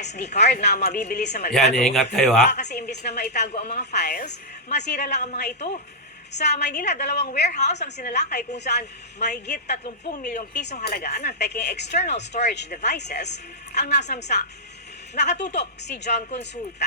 SD card na mabibili sa merkado. Yan, ingat kayo ha. Kasi imbis na maitago ang mga files, masira lang ang mga ito. Sa Maynila, 2 warehouse ang sinalakay kung saan mahigit 30 milyong pisong halaga ng peking external storage devices ang nasamsa. Nakatutok si John Consulta.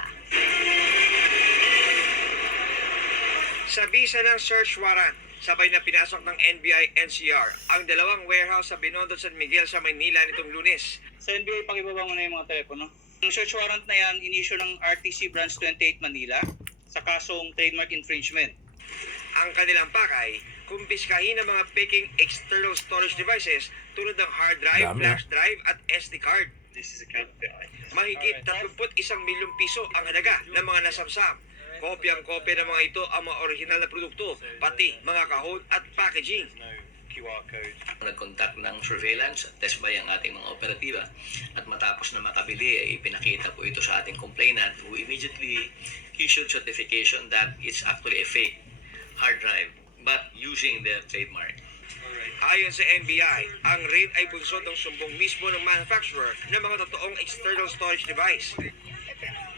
Sa bisa ng search warrant, sabay na pinasok ng NBI-NCR ang 2 warehouse sa Binondo, San Miguel sa Maynila nitong Lunes. Sa NBI, pakibaba mo na yung mga telepono. Ang search warrant na yan, inisyo ng RTC Branch 28 Manila sa kasong trademark infringement. Ang kanilang pakay, kumpiskahin ang mga peking external storage devices tulad ng hard drive, Dami, flash drive at SD card. This is a counterfeit. Mahigit 31 milyong piso ang halaga ng mga nasamsam. Kopyang-kopya ng mga ito ang mga original na produkto, pati mga kahon at packaging. QR code. Nag-contact ng surveillance at test by ang ating mga operatiba at matapos na makabili ay ipinakita po ito sa ating complainant who immediately issued certification that it's actually a fake hard drive but using their trademark. Ayon sa NBI, ang raid ay bunsod ng sumbong mismo ng manufacturer ng mga totoong external storage device.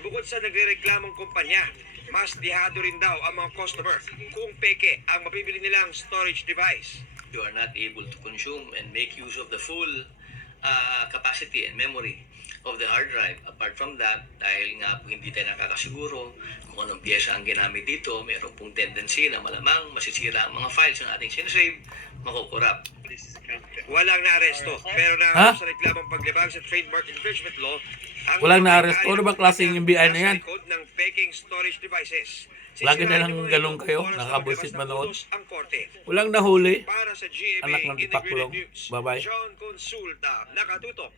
Bukod sa nagrereklamong kumpanya, mas dihado rin daw ang mga customer kung peke ang mabibili nilang storage device. You are not able to consume and make use of the full capacity and memory of the hard drive. Apart from that, dahil nga po hindi tayo nakakasiguro kung anong piyesa ang ginamit dito, meron pong tendency na malamang masisira ang mga files ng ating sinasave, makukurap. This is a counterfeit. Walang naaresto, pero naharap sa reklamong paglabag sa trademark infringement law, ang Walang mga naaresto? Ano ba klaseng NBI na yan? nasa likod ng peking storage devices. Lagi na lang Sisirain galong ito kayo, oras na nakabuisit maglabas ng manood. utos ang korte. Walang nahuli. Para sa GMA Anak ng Integrated ipakulong. News, Bye-bye. John Consulta, nakatutok.